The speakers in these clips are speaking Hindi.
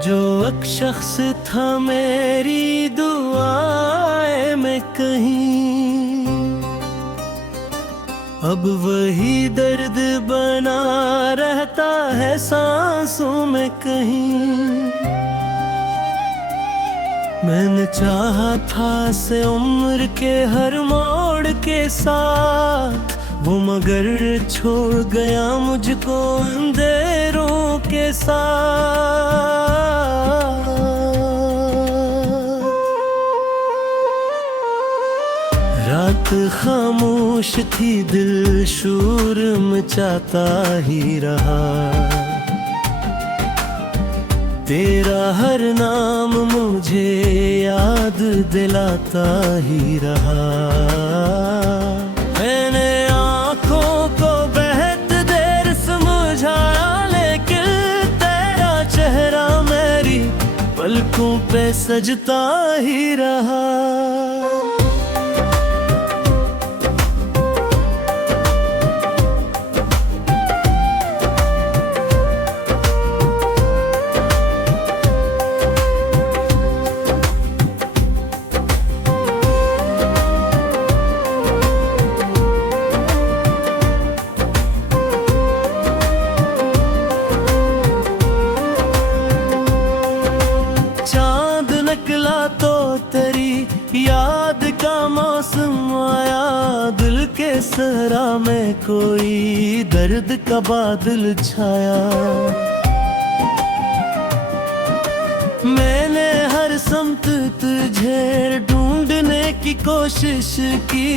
जो एक शख्स था मेरी दुआएं में कहीं, अब वही दर्द बना रहता है सांसों में कहीं। मैंने चाहा था से उम्र के हर मोड़ के साथ, वो मगर छोड़ गया मुझको अंधेरों के साथ। रात खामोश थी, दिल शोर मचाता ही रहा, तेरा हर नाम मुझे याद दिलाता ही रहा। मैंने आँखों को बहुत देर समझाया, लेकिन तेरा चेहरा मेरी पलकों पे सजता ही रहा। तो तेरी याद का मौसम आया, दिल के सहरा में कोई दर्द का बादल छाया। मैंने हर समत तुझे ढूंढने की कोशिश की,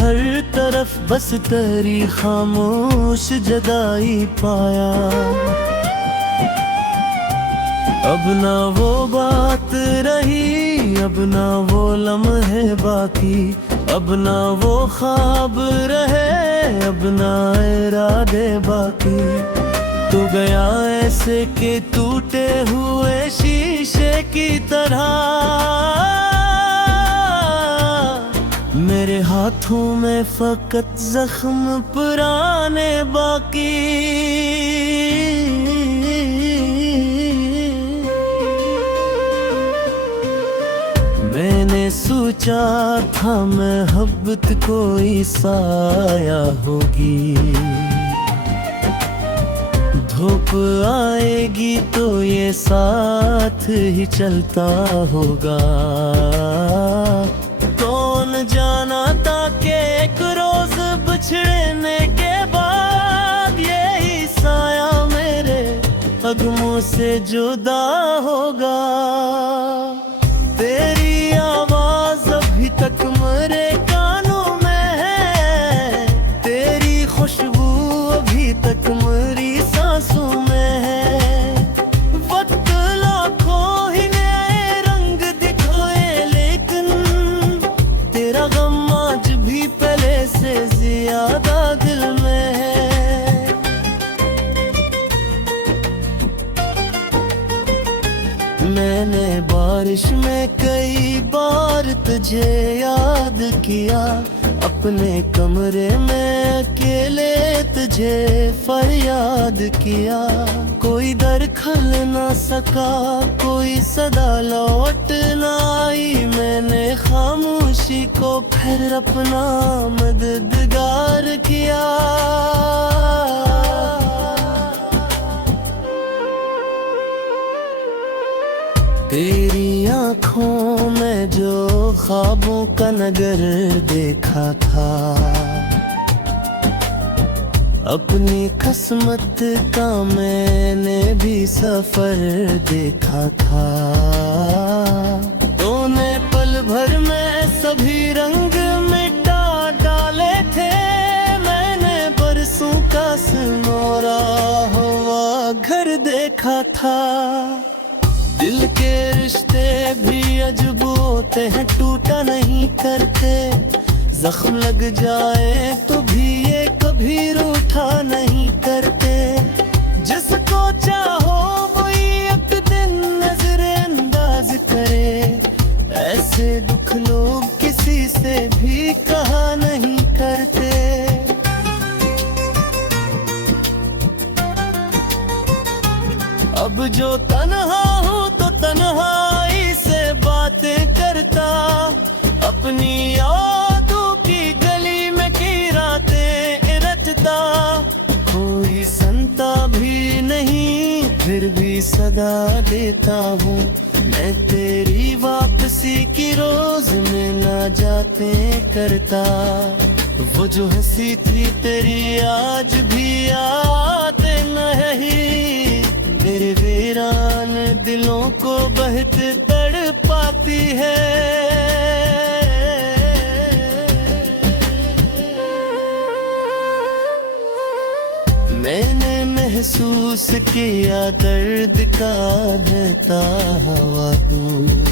हर तरफ बस तेरी खामोश जुदाई पाया। अब ना वो बात रही, अब ना वो लम्हे बाकी, अब ना वो ख्वाब रहे, अब ना इरादे बाकी। तू गया ऐसे कि टूटे हुए शीशे की तरह, मेरे हाथों में फकत जख्म पुराने बाकी। मैंने सोचा था मोहब्बत कोई साया होगी, धूप आएगी तो ये साथ ही चलता होगा। कौन जाना था कि एक रोज बिछड़ने के बाद यही साया मेरे कदमों से जुदा होगा। तेरी आवाज अभी तक मेरे कानों में है, तेरी खुशबू अभी तक मेरी सांसों में है। वक्त लाखों ही नए रंग दिखाए, लेकिन तेरा गम आज भी पहले से ज्यादा दिल में है। मैंने बारिश में कई बार तुझे याद किया, अपने कमरे में अकेले तुझे फरियाद किया। कोई दर खल ना सका, कोई सदा लौट ना आई, मैंने खामोशी को फिर अपना मददगार किया। तेरी आँखों में जो ख्वाबों का नगर देखा था, अपनी किस्मत का मैंने भी सफर देखा था। तूने पल भर में सभी रंग मिटा डाले थे, मैंने बरसों का सिनोरा हुआ घर देखा था। दिल के रिश्ते भी अजब होते हैं, टूटा नहीं करते। जख्म लग जाए तो भी ये कभी रूठा नहीं करते। जिसको चाहो वही एक दिन नजरअंदाज करे, ऐसे दुख लोग किसी से भी कहा नहीं करते। अब जो तन्हा हूँ तन्हाई से बातें करता, अपनी यादों की गली में की रातें रचता। कोई सुनता भी नहीं फिर भी सदा देता हूँ, मैं तेरी वापसी की रोज में ना जाते करता। वो जो हंसी थी तेरी आज भी आते नहीं, मेरे वीरान दिलों को बहते तड़पाती है। मैंने महसूस किया दर्द का बहता हवा दूर,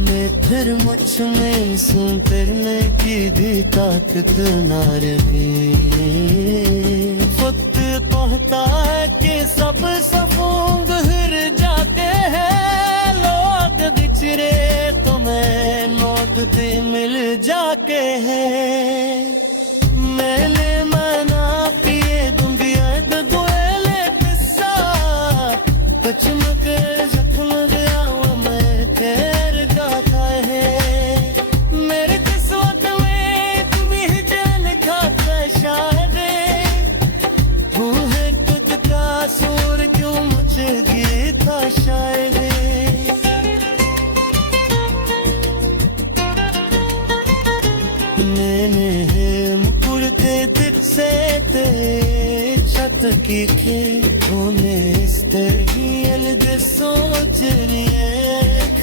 मैं फिर मुझ में सुनने की भी ताकत ना रही। वक्त कहता है कि सब सफूंग हिर जाते हैं, लोग बिछड़े तो मैं नौकते मिल जाके हैं। मैंने मना पिए दुनिया दुएले किस्सा, पचमक जख्म गया वो मैं खैर गाता है। मेरे किस्मत में तुम्हें ही जान खाता शायद, वो है खुद का सूर क्यों मुझे गीता शायद। मैंने से छत की खेतों में इस तरह दे सोच रही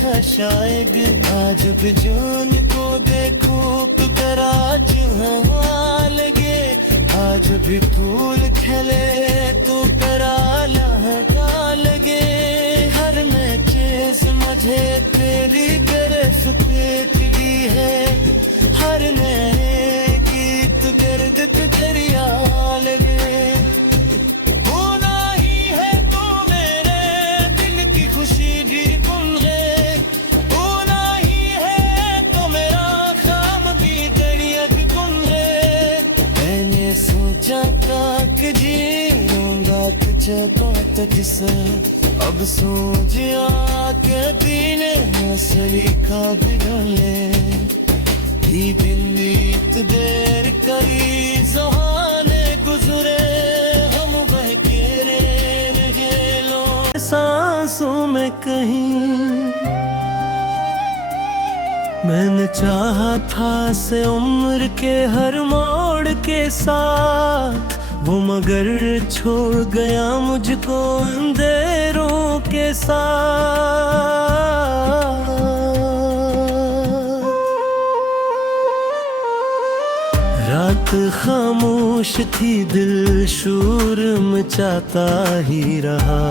है शायद। आज भी जून को देखूं तो कराच हवा लगे, आज भी फूल खिले तो कराला हटा लगे। हर मैं चीज मुझे तेरी तरफ फेंकती है, हर नए गीत दर्द दरिया लगे। होना ही है तो मेरे दिल की खुशी भी गुम है, होना ही है तो मेरा काम भी दरिया भी गुम है। मैंने सोचा था कि जी लूंगा कुछ तुझसे, अब सोचा के दिन सलीका बिगड़े। बीत देर करी ज़माने गुजरे, हम बहके रहे लो सांसों में कहीं। मैंने चाहा था से उम्र के हर मोड़ के साथ, वो मगर छोड़ गया मुझको अंधेरों के साथ। रात खामोश थी दिल शोर मचाता ही रहा,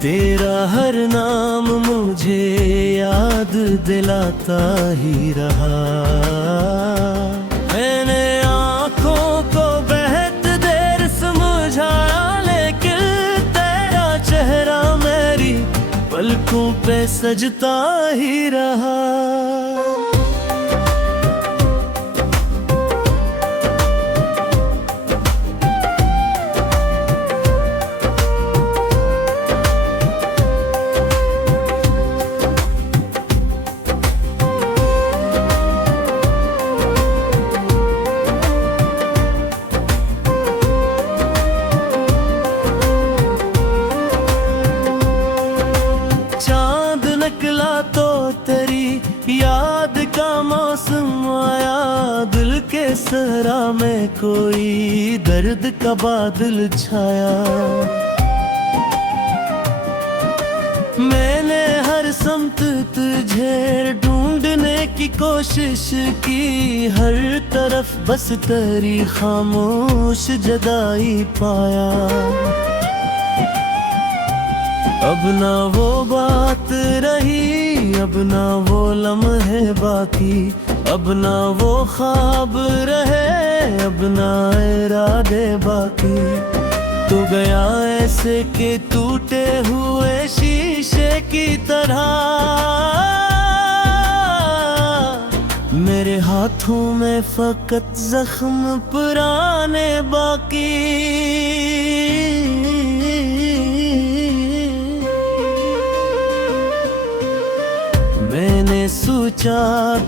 तेरा हर नाम मुझे याद दिलाता ही रहा। मैंने आँखों को बहुत देर समझाया, लेकिन तेरा चेहरा मेरी पलकों पे सजता ही रहा। याद का मौसम आया, दिल के सहरा में कोई दर्द का बादल छाया। मैंने हर समत तुझे ढूंढने की कोशिश की, हर तरफ बस तेरी खामोश जुदाई पाया। अब ना वो बात रही, अब ना वो लम्हे बाकी, अब ना वो ख्वाब रहे, अब ना इरादे बाकी। तो गया ऐसे के टूटे हुए शीशे की तरह, मेरे हाथों में फकत जख्म पुराने बाकी। मैंने सोचा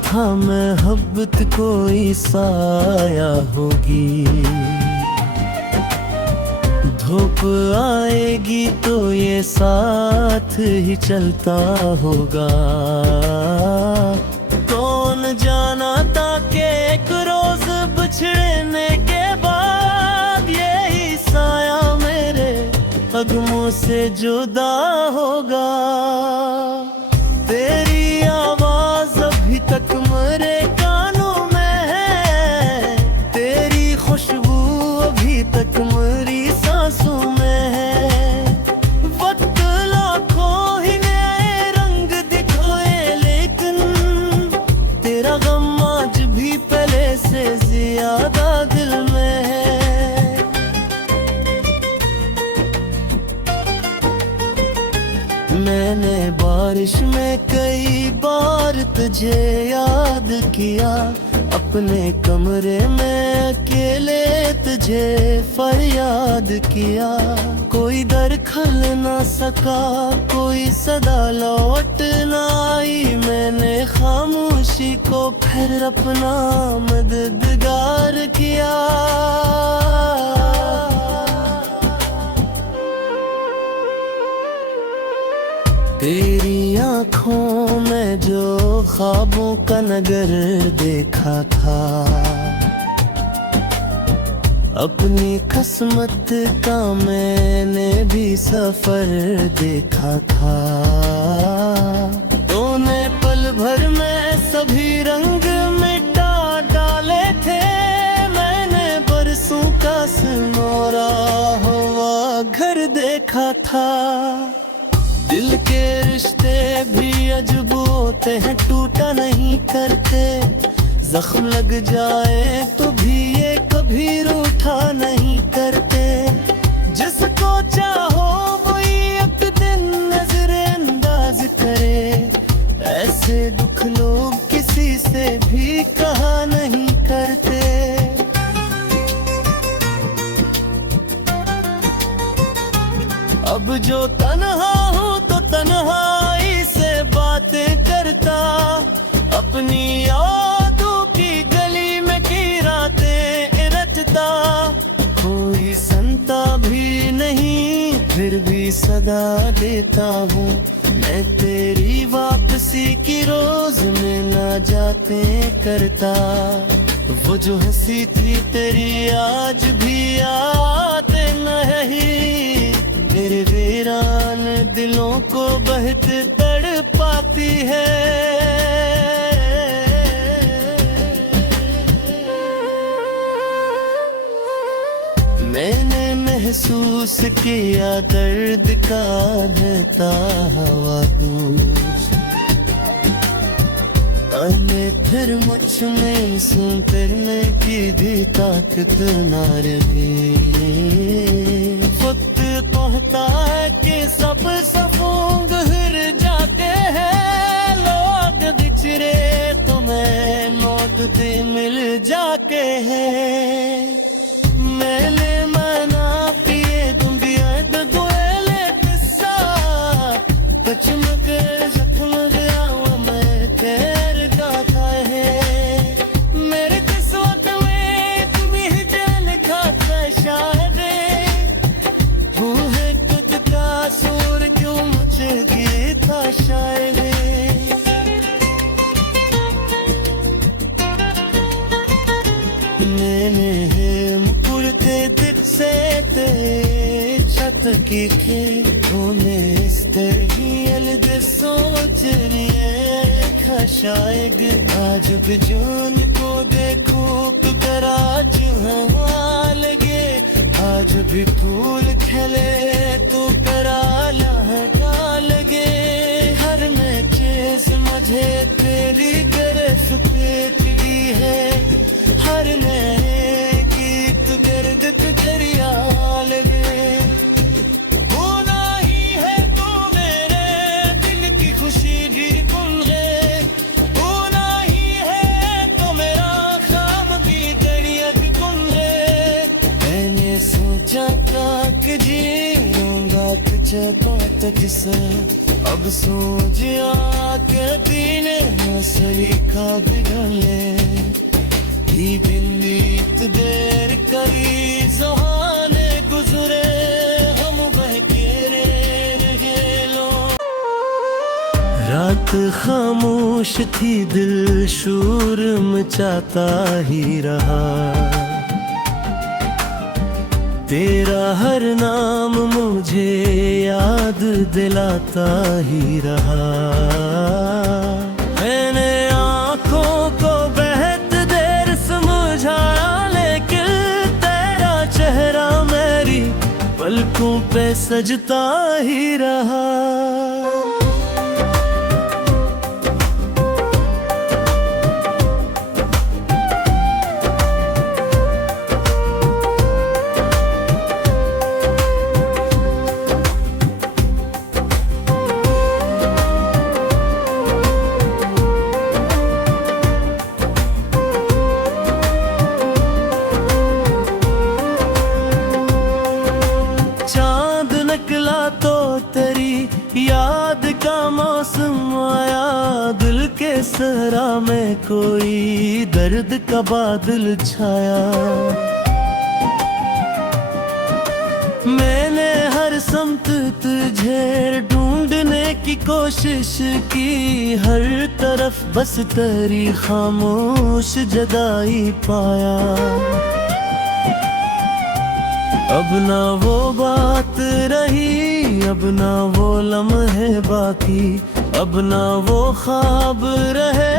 था मोहब्बत कोई साया होगी, धूप आएगी तो ये साथ ही चलता होगा। कौन जाना था कि एक रोज बिछड़ने के बाद यही साया मेरे कदमों से जुदा होगा। तेरी आवाज अभी तक मेरे कानों में है, तेरी खुशबू अभी तक मेरी सांसों में है। वक्त लाखों ही नए रंग दिखाए लेकिन तेरा गम आज भी पहले से ज्यादा दिल में है। मैंने बारिश में कई बार तुझे याद किया, अपने कमरे में अकेले तुझे फरियाद किया। कोई दर खल ना सका, कोई सदा लौट ना आई, मैंने खामोशी को फिर अपना मददगार किया। तेरी आँखों में जो ख्वाबों का नगर देखा था, अपनी किस्मत का मैंने भी सफर देखा था। तूने पल भर में सभी रंग मिटा डाले थे, मैंने बरसों का सिनोरा हुआ घर देखा था। दिल के रिश्ते भी अजब होते हैं, टूटा नहीं करते। जख्म लग जाए तो भी ये कभी रूठा नहीं करते। जिसको चाहो वही एक दिन नजरअंदाज करे, ऐसे दुख लोग किसी से भी कहा नहीं करते। अब जो तन्हा हूँ तो तन्हाई से बातें करता, अपनी यादों की गली में की रातें रचता। कोई सुनता भी नहीं फिर भी सदा देता हूँ, मैं तेरी वापसी की रोज में ना जाते करता। वो जो हंसी थी तेरी आज भी आते नहीं, मेरे वीरान दिलों को बहुत तड़पाती है। मैंने महसूस किया दर्द का रहता हवा दूर, मैं फिर मुझ में सुन करने की भी ताकत ना रही। वक्त कहता है कि सब सफूंग हिर जाते हैं, लोग बिछड़े तुम्हें मौत दे मिल जाते हैं। मैंने मना पिए दुनिया तो दुएले किस्सा, कुछ मगर जख्म गया वो मैं तेरे गाता है। मेरे किस्मत में तुम ही जान खाता शायद, वो है खुद का सूर क्यों मुझे गीता शायद। मैंने से ते छत की के होने इस्तेगियल दे सोच रही है खशायग। आज भी जून को देखो तो कराज हवा लगे, आज भी फूल खिले तो कराला हटा लगे। हर में चेस मुझे तेरी तरफ पेचड़ी है, हर नए गीत दर्द तुझरिया लगे। होना ही है तो मेरे दिल की खुशी भी गुल है, होना ही है तो मेरा खाम भी दरिया भी गुल है। मैंने सोचा था कि जी लूंगा तुझे तो तुझसे, अब सोचिया के दीने सलीका बिगड़ले ही बिंदीत देर करी जहाने गुजरे हम बहके गेलो। रात खामोश थी दिल शूर मचाता ही रहा, तेरा हर नाम मुझे याद दिलाता ही रहा। मैंने आँखों को बहुत देर समझाया लेकिन तेरा चेहरा मेरी पलकों पे सजता ही रहा। तो तेरी याद का मौसम आया, दिल के सहरा में कोई दर्द का बादल छाया। मैंने हर समत तुझे ढूंढने की कोशिश की, हर तरफ बस तेरी खामोश जुदाई पाया। अब ना वो बात रही, अब ना वो लम्हे बाकी, अब ना वो ख्वाब रहे,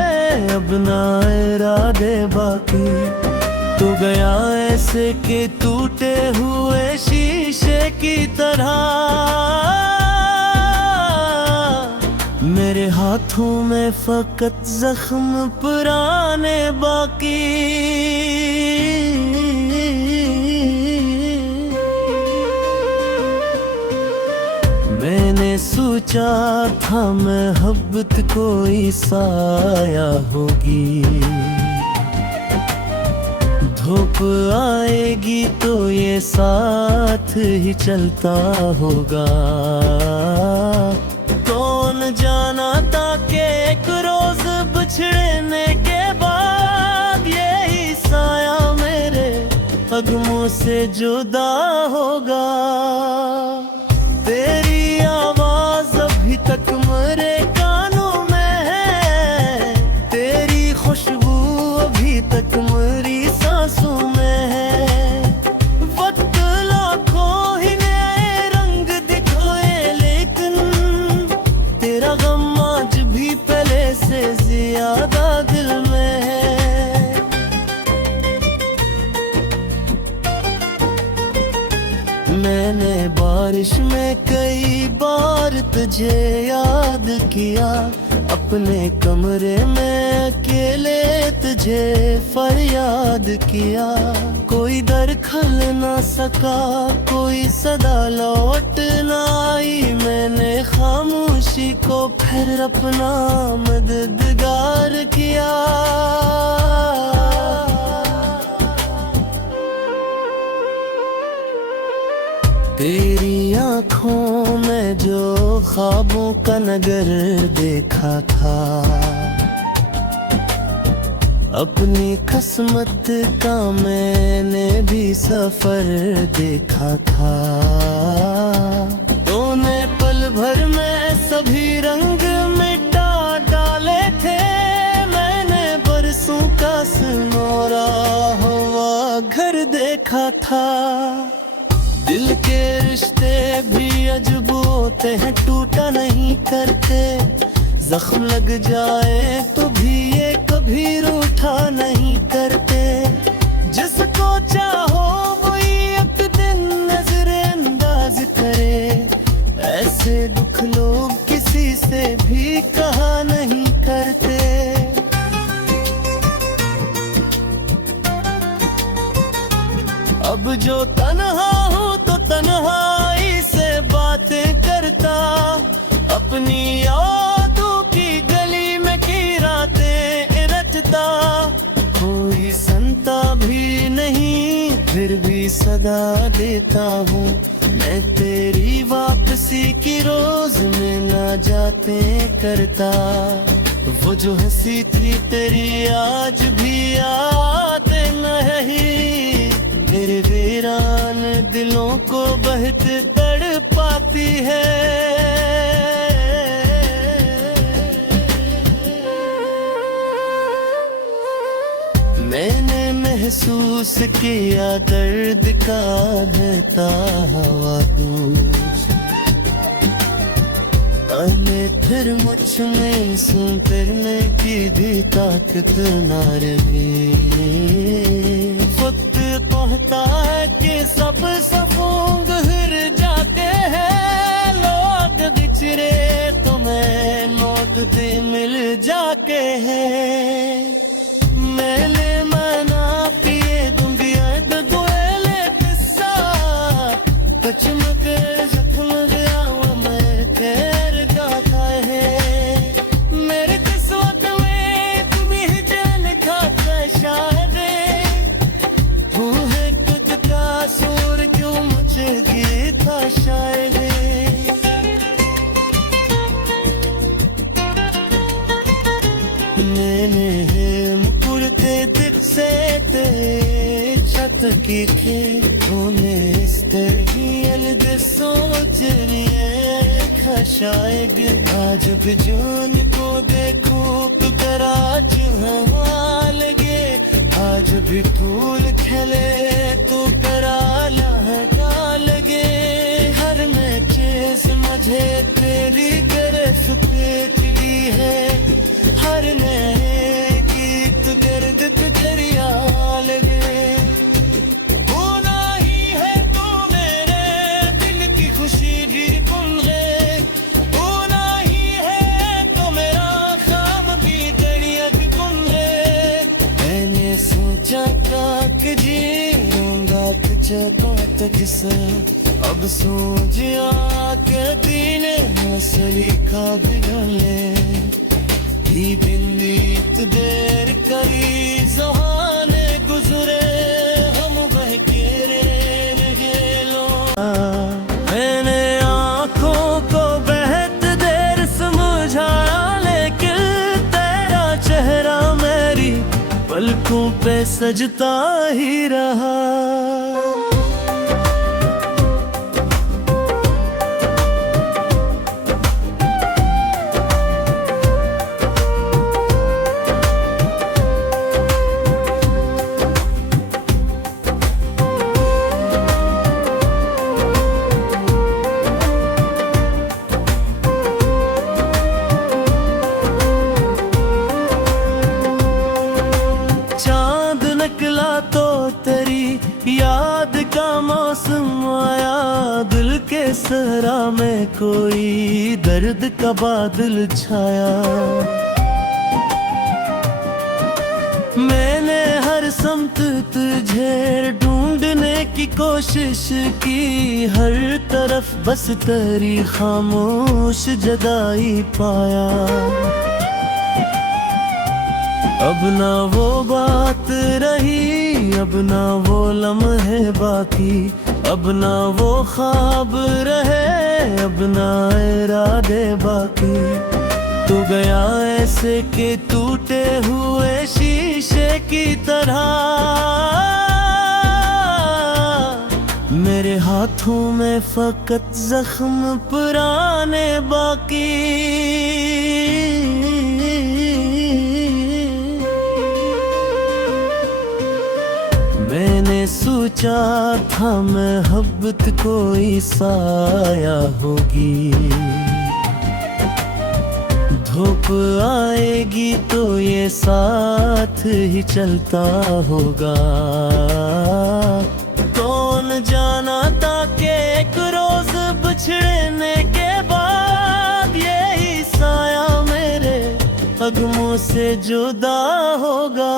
अब ना इरादे बाकी। तू गया ऐसे कि टूटे हुए शीशे की तरह, मेरे हाथों में फकत जख्म पुराने बाकी। मैंने सोचा था मोहब्बत कोई साया होगी, धूप आएगी तो ये साथ ही चलता होगा। कौन जाना था कि एक रोज बिछड़ने के बाद यही साया मेरे कदमों से जुदा होगा। तेरी आवाज अभी तक मेरे कानों में है, तेरी खुशबू अभी तक मेरी सांसों में है। वक्त लाखों ही नए रंग दिखाए लेकिन तेरा गम आज भी पहले से ज्यादा दिल में है। मैंने बारिश में कई बार तुझे याद किया, अपने कमरे में अकेले तुझे फरियाद किया। कोई दर खल ना सका, कोई सदा लौट ना आई, मैंने खामोशी को फिर अपना मददगार किया। तेरी आँखों में जो ख्वाबों का नगर देखा था, अपनी किस्मत का मैंने भी सफर देखा था। तूने पल भर में सभी रंग मिटा डाले थे, मैंने बरसों का सुनहरा हुआ घर देखा था। दिल के रिश्ते भी अजब होते हैं, टूटा नहीं करते। जख्म लग जाए तो भी ये कभी रूठा नहीं करते। जिसको चाहो वही एक दिन नजरअंदाज करे, ऐसे दुख लोग किसी से भी कहा नहीं करते। अब जो तन्हा हूँ तो तन्हाई से बातें करता, अपनी यादों की गली में की रातें रचता। कोई सुनता भी नहीं फिर भी सदा देता हूँ, मैं तेरी वापसी किसी की रोज में ना जाते करता, वो जो हंसी थी तेरी आज भी आते नहीं। मेरे वीरान दिलों को बहुत तड़पाती है। मैंने महसूस किया दर्द का बहता हवा दूज, अने फिर मुझ में सुन करने की भी ताकत ना रही। वक्त कहता है कि सब सफूंग हिर जाते हैं, लोग बिछड़े तुम्हें मौत भी मिल जाके हैं। मैंने मना पिए दुंगिया दुएले किस्सा, पचमक जख्म गया वो मैं तेर जाता है। मेरे किस्मत में तुम ही जान खाता शायद, तू है खुद का सूर क्यों मुझे गीता शायद। मैंने से ते छत की के तूने इस तरह सोच रही है शायद। आज भी जून को देखो तो कराच हवा लगे, आज भी फूल खिले तो कराला हटा लगे। हर में चीज मुझे तेरी तरफ पेटली है, हर नए गीत गर्द दरिया लगे। होना ही है तो मेरे दिल की खुशी भी गुल है, होना ही है तो मेरा काम भी दरिया भी गुल है। मैंने सोचा था कि जीऊंगा कुछ तक से, अब सोचिया के दिन मसली का बिगड़े। बीत देर करी ज़माने गुजरे, हम बहकेरे लो। मैंने आँखों को बहुत देर समझाया, लेकिन तेरा चेहरा मेरी पलकों पे सजता ही रहा। तो तेरी याद का मौसम आया, दिल के सहरा में कोई दर्द का बादल छाया। मैंने हर समत तुझे ढूंढने की कोशिश की, हर तरफ बस तेरी खामोश जदाई पाया। अब ना वो बात रही, अब ना वो लम्हे बाकी, अब ना वो ख्वाब रहे, अब ना इरादे बाकी। तू गया ऐसे कि टूटे हुए शीशे की तरह, मेरे हाथों में फकत जख्म पुराने बाकी। मैंने सोचा था मोहब्बत कोई साया होगी, धूप आएगी तो ये साथ ही चलता होगा। कौन जाना था कि एक रोज बिछड़ने के बाद यही साया मेरे कदमों से जुदा होगा।